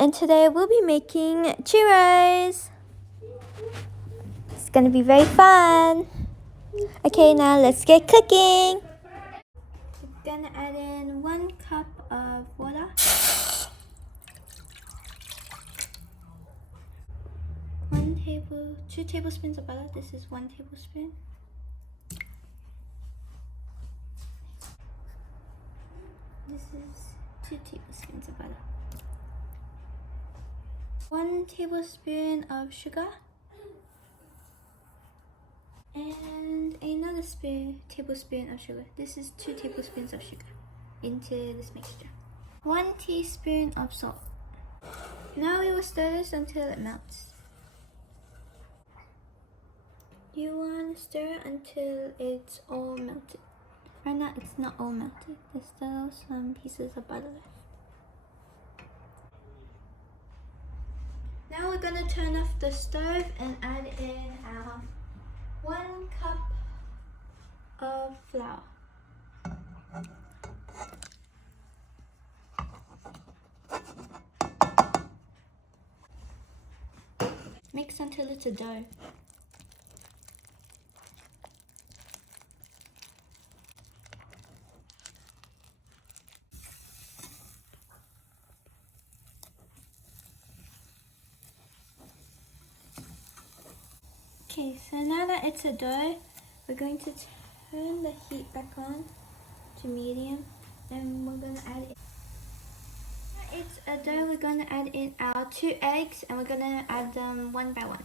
and today we'll be making churros. It's gonna be very fun. Okay, now let's get cooking. We're gonna add in 1 cup of water, 2 tablespoons of butter. This is 1 tablespoon. This is 2 tablespoons of butter. 1 tablespoon of sugar. And another tablespoon of sugar. This is 2 tablespoons of sugar into this mixture. 1 teaspoon of salt. Now we will stir this until it melts. You want to stir until it's all melted. Right now it's not all melted. There's still some pieces of butter left. Now we're going to turn off the stove and add in our 1 cup of flour. Mix until it's a dough. Okay, so now that it's a dough, we're going to turn the heat back on to medium, and we're going to add in. Now it's a dough, we're going to add in our 2 eggs, and we're going to add them one by one.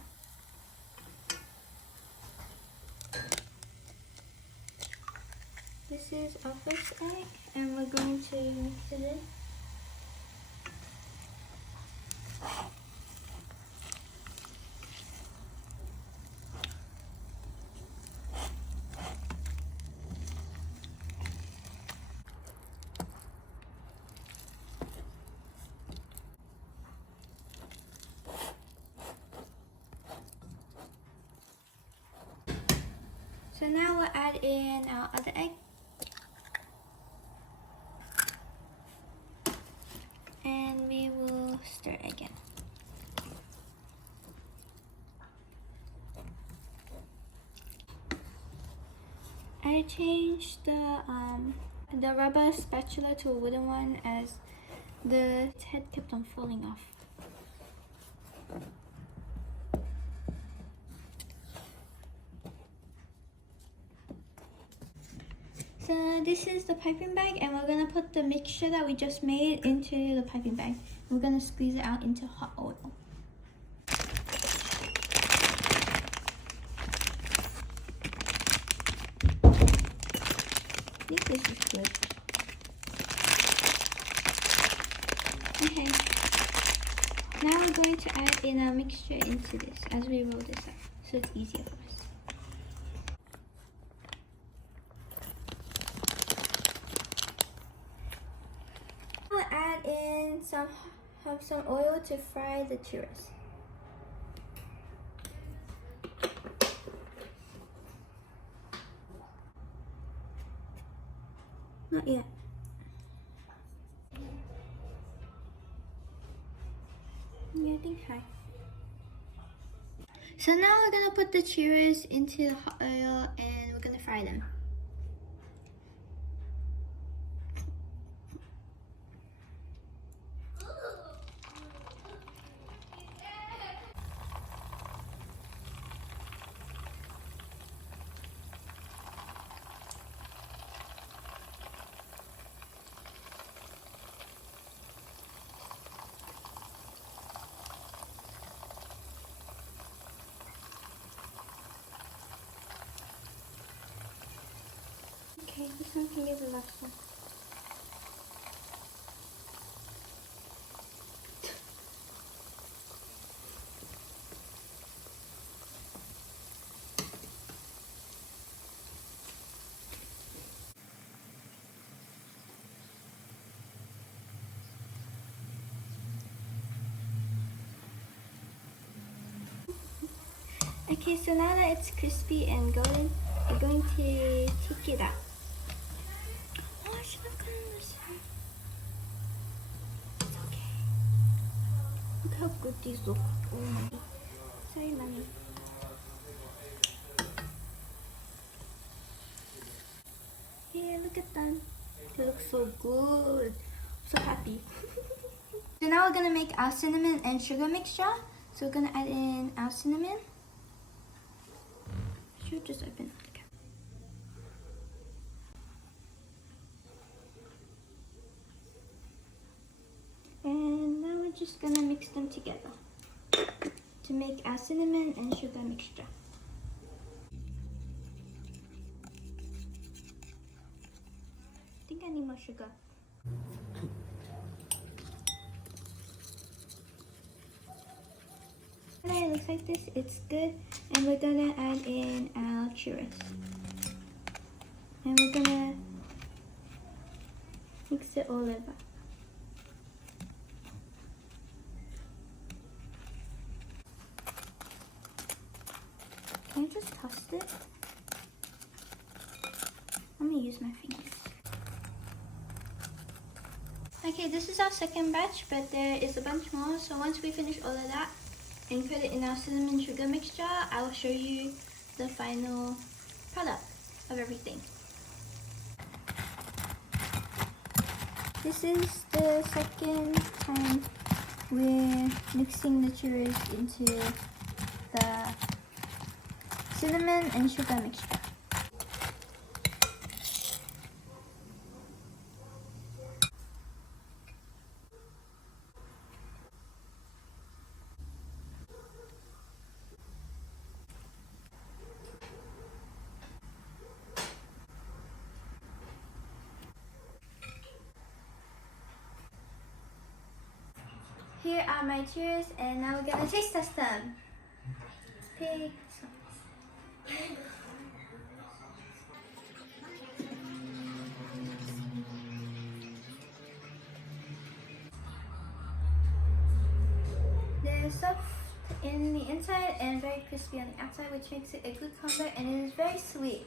This is our first egg, and we're going to mix it in. So now we'll add in our other egg. And we will stir again. I changed the rubber spatula to a wooden one as the head kept on falling off. So this is the piping bag, and we're going to put the mixture that we just made into the piping bag. We're going to squeeze it out into hot oil. I think this is good. Okay. Now we're going to add in our mixture into this as we roll this up, so it's easier for us. Add in some oil to fry the churros. Not yet. Yeah, I think high. So now we're gonna put the churros into the hot oil and we're gonna fry them. Okay, this one can be the last one. Okay, so now that it's crispy and golden, we're going to take it out. Oh, I should have gotten this. It's okay. how good these look. Oh my god. Sorry, mommy. Yeah, look at them. They look so good. So happy. So now we're gonna make our cinnamon and sugar mixture. So we're gonna add in our cinnamon. Should just open. Okay. And now we're just gonna mix them together to make our cinnamon and sugar mixture. I think I need more sugar. It looks like this, it's good. And we're gonna add in our churros. And we're gonna mix it all over. Can I just toss it? Let me use my fingers. Okay, this is our second batch, but there is a bunch more. So once we finish all of that and put it in our cinnamon sugar mixture, I'll show you the final product of everything. This is the second time we're mixing the churros into the cinnamon and sugar mixture. Here are my churros, and now we're gonna taste test them. Pig. They're soft in the inside and very crispy on the outside, which makes it a good combo, and it is very sweet.